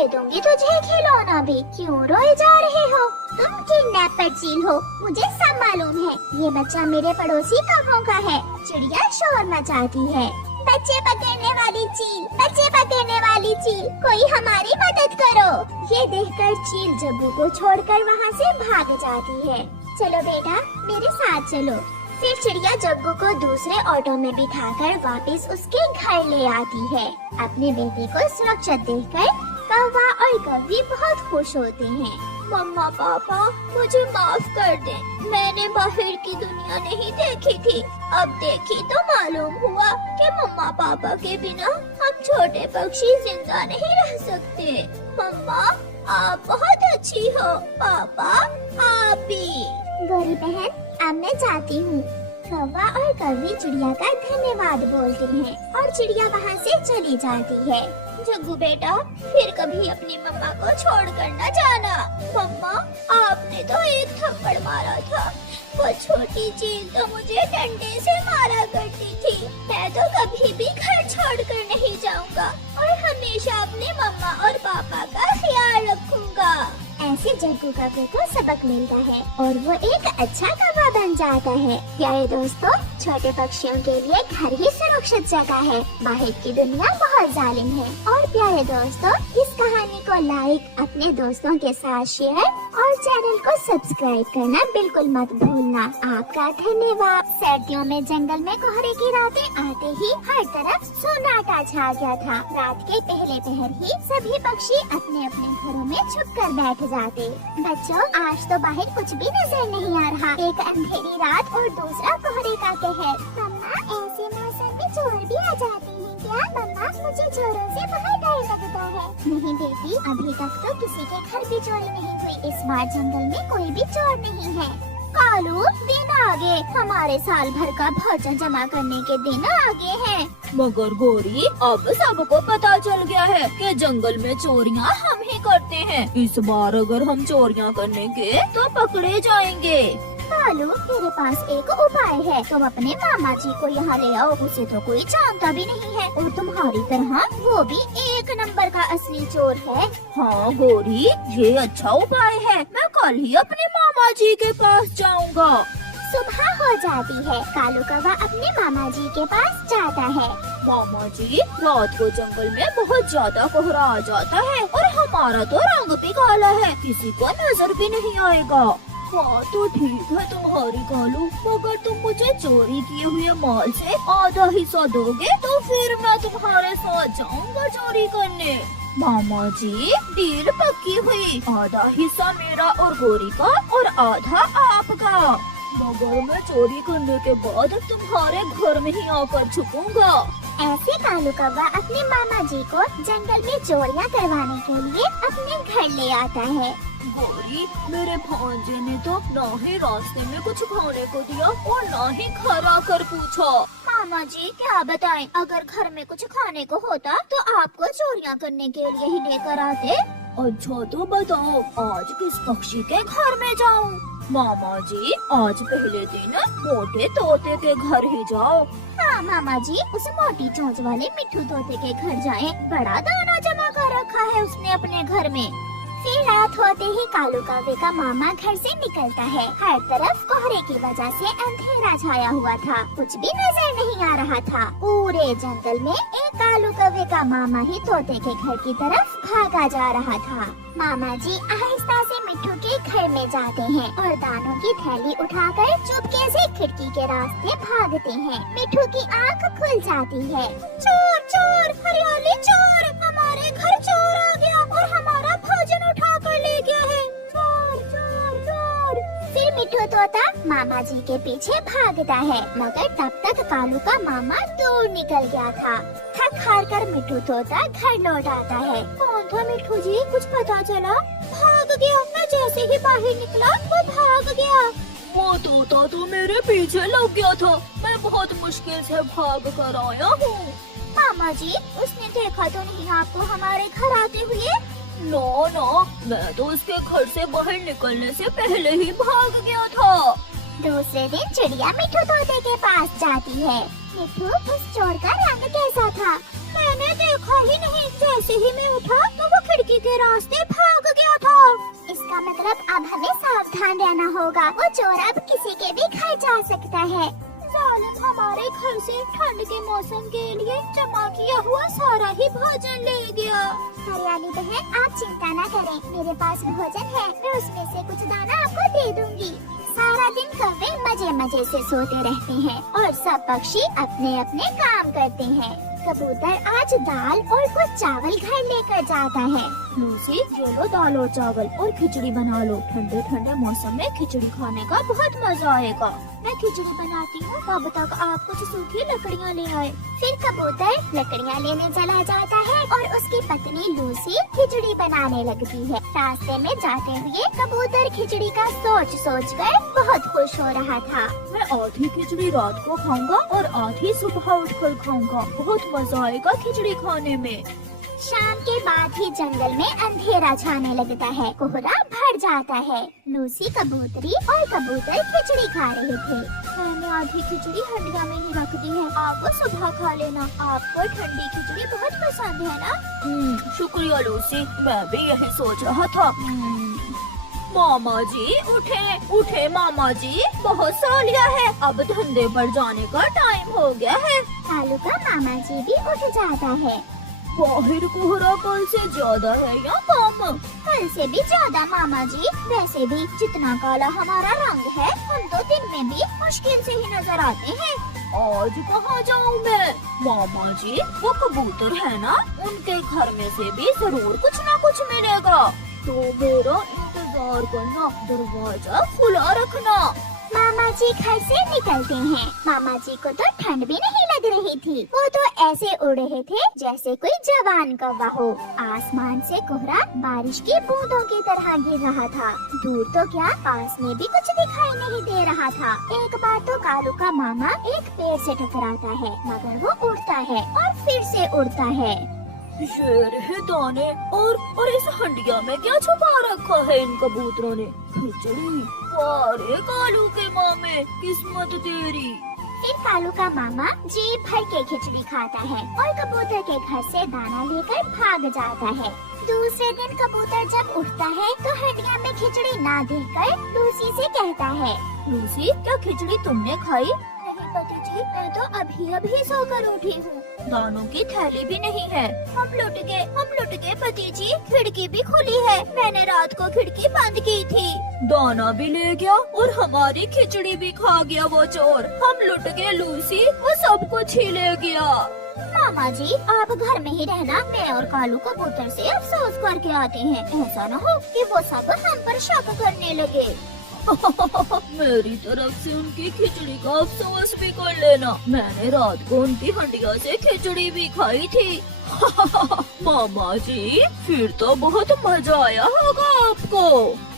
दे दूंगी तुझे खिलौना भी। क्यों रोए जा रहे हो? तुम किडनैपर चील हो, मुझे सब मालूम है। ये बच्चा मेरे पड़ोसी कौवों का है। चिड़िया शोर मचाती है। बच्चे पकड़ने वाली चील, बच्चे पकड़ने वाली चील, कोई हमारी मदद करो। ये देखकर चील जग्गू को छोड़कर वहाँ से भाग जाती है। चलो बेटा, मेरे साथ चलो। फिर चिड़िया जग्गू को दूसरे ऑटो में बिठाकर वापस उसके घर ले आती है। अपने बेटे को सुरक्षित देखकर कौवा और कौवी बहुत खुश होते हैं। मम्मा पापा, मुझे माफ कर दें। मैंने बाहर की दुनिया नहीं देखी थी। अब देखी तो मालूम हुआ कि मम्मा पापा के बिना हम छोटे पक्षी जिंदा नहीं रह सकते। मम्मा, आप बहुत अच्छी हो। पापा, आप भी। गोरी बहन, अब मैं जाती हूँ। कौवा और कौवी चिड़िया का धन्यवाद बोलते हैं और चिड़िया वहाँ से चली जाती है। जग्गू बेटा, फिर कभी अपनी मम्मा को छोड़ कर न जाना। मम्मा, आपने तो एक थप्पड़ मारा था। वो छोटी चील तो मुझे डंडे से मारा करती थी। मैं तो कभी भी घर छोड़कर नहीं जाऊंगा और हमेशा अपने मम्मा और पापा का ख्याल रखूंगा। ऐसे जग्गू कौवे को सबक मिलता है और वो एक अच्छा कौवा बन जाता है। प्यारे दोस्तों, छोटे पक्षियों के लिए घर ही सुरक्षित जगह है। बाहर की दुनिया बहुत जालिम है। और प्यारे दोस्तों, इस कहानी को लाइक, अपने दोस्तों के साथ शेयर और चैनल को सब्सक्राइब करना बिल्कुल मत भूलना। आपका धन्यवाद। सर्दियों में जंगल में कोहरे की रातें आते ही हर तरफ सन्नाटा छा गया था। रात के पहले पहर ही सभी पक्षी अपने अपने घरों में छुप कर बैठ जाते। बच्चों, आज तो बाहर कुछ भी नजर नहीं आ रहा। एक अंधेरी रात और दूसरा कोहरे का कहर। मम्मा, ऐसे मौसम में चोर भी आ जाते हैं क्या? मम्मा, मुझे चोरों से बहुत डर लगता है। नहीं बेटी, अभी तक तो किसी के घर भी चोरी नहीं हुई। इस बार जंगल में कोई भी चोर नहीं है। कालू, दिन आगे, हमारे साल भर का भोजन जमा करने के दिन आगे हैं। मगर गोरी, अब सबको पता चल गया है कि जंगल में चोरियां हम ही करते हैं। इस बार अगर हम चोरियां करने के तो पकड़े जाएंगे। कालू, मेरे पास एक उपाय है। तुम अपने मामा जी को यहाँ ले आओ। उसे तो कोई जानता भी नहीं है और तुम्हारी तरह वो भी एक नंबर का असली चोर है। हाँ गोरी, ये अच्छा उपाय है। मैं कल ही अपने मामा जी के पास जाऊँगा। सुबह हो जाती है। कालू कौवा अपने मामा जी के पास जाता है। मामा जी, रात को जंगल में बहुत ज्यादा कोहरा आ जाता है और हमारा तो रंग भी काला है, किसी को नजर भी नहीं आएगा। हाँ तो ठीक है तुम्हारी कालू, मगर तुम मुझे चोरी किए हुए माल से आधा हिस्सा दोगे तो फिर मैं तुम्हारे साथ जाऊंगा चोरी करने। मामा जी, डील पक्की हुई। आधा हिस्सा मेरा और गोरी का और आधा आपका। मगर मैं चोरी करने के बाद तुम्हारे घर में ही आकर छुपूंगा। ऐसे कालू कौवा अपने मामा जी को जंगल में चोरियां करवाने के लिए अपने घर ले आता है। गोरी, मेरे भांजे ने तो ना ही रास्ते में कुछ खाने को दिया और ना ही घर आकर पूछा। मामा जी, क्या बताएं, अगर घर में कुछ खाने को होता तो आपको चोरियां करने के लिए ही लेकर आते। अच्छा तो बताओ, आज किस पक्षी के घर में जाऊँ? मामा जी, आज पहले दिन मोटे तोते के घर ही जाओ। हाँ मामा जी, उस मोटी चोंच वाले मिट्ठू तोते के घर जाएं। बड़ा दाना जमा कर रखा है उसने अपने घर में। फिर रात होते ही कालू कौवे का मामा घर से निकलता है। हर तरफ कोहरे की वजह से अंधेरा छाया हुआ था। कुछ भी नजर नहीं आ रहा था। पूरे जंगल में एक कालू कौवे का मामा ही तोते के घर की तरफ भागा जा रहा था। मामा जी आहिस्ता से मिट्ठू के घर में जाते हैं और दानों की थैली उठाकर चुपके से खिड़की के रास्ते भागते हैं। मिट्ठू की आँख खुल जाती है। चोर चोर, हरियाली चोर, हमारे घर चोर आ गया और हमारा भोजन उठा कर ले गया है। चोर चोर चोर। फिर मिट्ठू तोता मामा जी के पीछे भागता है, मगर तब तक कालू का मामा दूर निकल गया था। थक हार कर मिट्ठू तोता घर लौट आता है। कौन था मिट्ठू जी, कुछ पता चला? भाग गया। मैं जैसे ही बाहर निकला वो भाग गया। वो तोता तो मेरे पीछे लग गया था। मैं बहुत मुश्किल से भाग कर आया हूँ। मामा जी, उसने देखा तो नहीं आपको हमारे घर आते हुए? नो नो, मैं तो उसके घर से बाहर निकलने से पहले ही भाग गया था। दूसरे दिन चिड़िया मिट्ठू तोते के पास जाती है। मिट्ठू, उस चोर का रंग कैसा था? मैं मैंने देखा ही नहीं। जैसे ही मैं उठा तो वो खिड़की के रास्ते भाग गया था। इसका मतलब अब हमें सावधान रहना होगा। वो चोर अब किसी के भी घर जा सकता है। जालिम हमारे घर से ठंड के मौसम के लिए जमा किया हुआ सारा ही भोजन ले गया। हरियाली बहन, आप चिंता न करें, मेरे पास भोजन है। मैं उसमें से कुछ दाना आपको दे दूंगी। सारा दिन कौवे मजे मजे से सोते रहते हैं और सब पक्षी अपने अपने काम करते हैं। कबूतर आज दाल और कुछ चावल घर लेकर जाता है। लूसी, ये लो दाल और चावल और खिचड़ी बना लो। ठंडे ठंडे मौसम में खिचड़ी खाने का बहुत मजा आएगा। मैं खिचड़ी बनाती हूँ, तब तक आप कुछ सूखी लकड़ियाँ ले आए। फिर कबूतर लकड़ियाँ लेने चला जाता है और उसकी पत्नी लूसी खिचड़ी बनाने लगती है। रास्ते में जाते हुए कबूतर खिचड़ी का सोच सोच कर बहुत खुश हो रहा था। मैं आधी खिचड़ी रात को खाऊंगा और आधी सुबह उठकर खाऊंगा। बहुत मजा आएगा खिचड़ी खाने में। शाम के बाद ही जंगल में अंधेरा छाने लगता है। कोहरा भर जाता है। लूसी, कबूतरी और कबूतर खिचड़ी खा रहे थे। मैंने आधी खिचड़ी हंडिया में ही रख दी है, आप वो सुबह खा लेना। आपको ठंडी खिचड़ी बहुत पसंद है ना? शुक्रिया लूसी, मैं भी यही सोच रहा था। मामा जी उठे उठे मामा जी, बहुत सो लिया है, अब धंधे पर जाने का टाइम हो गया है। कालू का मामा जी भी उठ जाता है। बाहर कोहरा कल से ज्यादा है या कम? कल से भी ज्यादा मामा जी। वैसे भी जितना काला हमारा रंग है, हम तो दिन में भी मुश्किल से ही नजर आते हैं। आज कहाँ जाऊँ मैं? मामा जी, वो कबूतर है ना, उनके घर में से भी जरूर कुछ ना कुछ मिलेगा। तो मेरा इंतजार करना, दरवाजा खुला रखना। मामा जी घर से निकलते हैं। मामा जी को तो ठंड भी नहीं लग रही थी। वो तो ऐसे उड़ रहे थे जैसे कोई जवान कौवा हो। आसमान से कोहरा बारिश की बूंदों की तरह गिर रहा था। दूर तो क्या, पास में भी कुछ दिखाई नहीं दे रहा था। एक बार तो कालू का मामा एक पेड़ से टकराता है, मगर वो उड़ता है और फिर से उड़ता है। शेर है दाने और इस हंडिया में क्या छुपा रखा है इन कबूतरों ने? खिचड़ी। अरे कालू के मामे, किस्मत तेरी। फिर कालू का मामा जी भर के खिचड़ी खाता है और कबूतर के घर से दाना लेकर भाग जाता है। दूसरे दिन कबूतर जब उठता है तो हंडिया में खिचड़ी ना देखकर लूसी से कहता है, लूसी, क्या खिचड़ी तुमने खाई? नहीं पति जी, मैं तो अभी अभी सोकर उठी हूँ। दानों की थैली भी नहीं है। हम लुट गए पति जी, खिड़की भी खुली है, मैंने रात को खिड़की बंद की थी। दाना भी ले गया और हमारी खिचड़ी भी खा गया वो चोर। हम लुट गए लूसी, वो सब कुछ ही ले गया। मामा जी, आप घर में ही रहना, मैं और कालू कबूतर से अफसोस करके आते हैं। ऐसा न हो कि वो सब हम पर शक करने लगे। मेरी तरफ से उनकी खिचड़ी का अफसोस भी कर लेना, मैंने रात को उनकी हंडिया से खिचड़ी भी खाई थी। मामा जी, फिर तो बहुत मजा आया होगा आपको।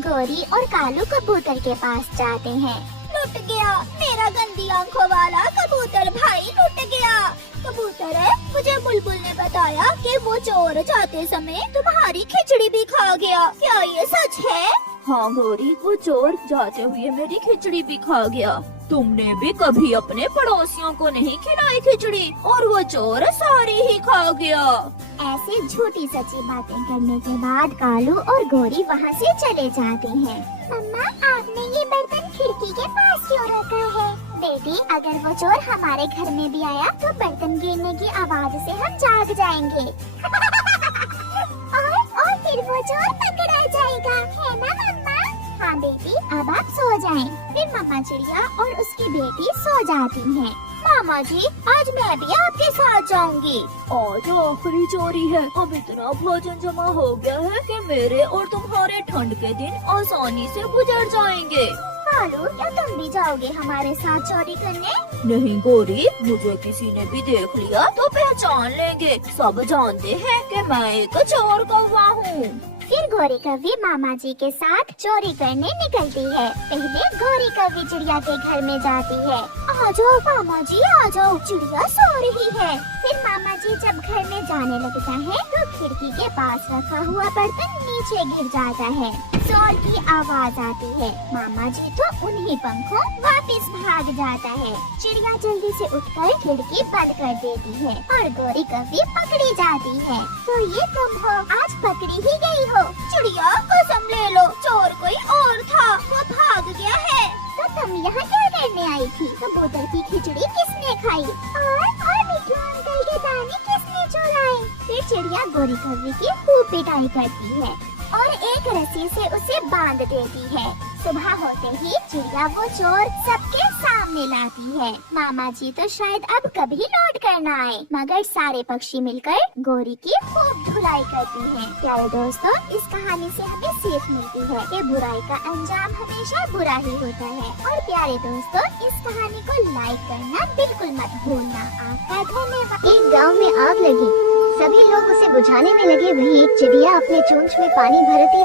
गौरी और कालू कबूतर के पास जाते हैं। लुट गया, मेरा गंदी आंखों वाला कबूतर भाई लुट गया। कबूतर है, मुझे बुलबुल ने बताया कि वो चोर जाते समय तुम्हारी खिचड़ी भी खा गया, क्या ये सच है? हाँ गौरी, वो चोर जाते हुए मेरी खिचड़ी भी खा गया। तुमने भी कभी अपने पड़ोसियों को नहीं खिलाई खिचड़ी और वो चोर सारी ही खा गया। ऐसे झूठी सच्ची बातें करने के बाद कालू और गौरी वहाँ से चले जाते हैं। मम्मा, आपने ये बर्तन खिड़की के पास क्यों रखा है? बेटी, अगर वो चोर हमारे घर में भी आया तो बर्तन गिरने की आवाज से हम जाग जाएंगे। और फिर वो चोर पकड़ा जाएगा, है ना मम्मा? हाँ बेटी, अब आप सो जाएं। फिर मम्मा चिड़िया और उसकी बेटी सो जाती हैं। मामा जी, आज मैं भी आपके साथ जाऊंगी। आज आखिरी चोरी है, अब इतना भोजन जमा हो गया है कि मेरे और तुम्हारे ठंड के दिन आसानी से गुजर जाएंगे। कालू, क्या तुम भी जाओगे हमारे साथ चोरी करने? नहीं गौरी, मुझे किसी ने भी देख लिया तो पहचान लेंगे। सब जानते हैं कि मैं एक चोर कौवा हूँ। फिर गौरी कौवी मामा जी के साथ चोरी करने निकलती है। पहले गौरी कौवी चिड़िया के घर में जाती है। आ जाओ मामा जी, आ जाओ, चिड़िया सो रही है। फिर मामा जी जब घर में जाने लगता है तो खिड़की के पास रखा हुआ बर्तन नीचे गिर जाता है। जोर की आवाज आती है। मामा जी तो उन्हीं पंखों वापस भाग जाता है। चिड़िया जल्दी से उठकर खिड़की बंद कर देती है और गौरी कभी पकड़ी जाती है। तो ये तुम हो, आज पकड़ी ही गई हो। चिड़िया कसम ले लो, चोर कोई और था, वो भाग गया है। तो तुम यहाँ क्या करने आई थी? कबूतर की खिचड़ी किसने खाई और मिट्टू अंकल के दाने किसने चुराए? फिर चिड़िया गौरी कौवी की खूब पिटाई करती है और एक रस्सी से उसे बांध देती है। सुबह होते ही चिड़िया वो चोर सबके सामने लाती है। मामा जी तो शायद अब कभी लौट कर न आए, मगर सारे पक्षी मिलकर गौरी की खूब धुलाई करती हैं। प्यारे दोस्तों, इस कहानी से हमें सीख मिलती है कि बुराई का अंजाम हमेशा बुरा ही होता है। और प्यारे दोस्तों, इस कहानी को लाइक करना बिल्कुल मत भूलना। आपका धन्यवाद। एक गांव में आग लगी। सभी लोग उसे बुझाने में लगे। वहीं एक चिड़िया अपने चोंच में पानी भरती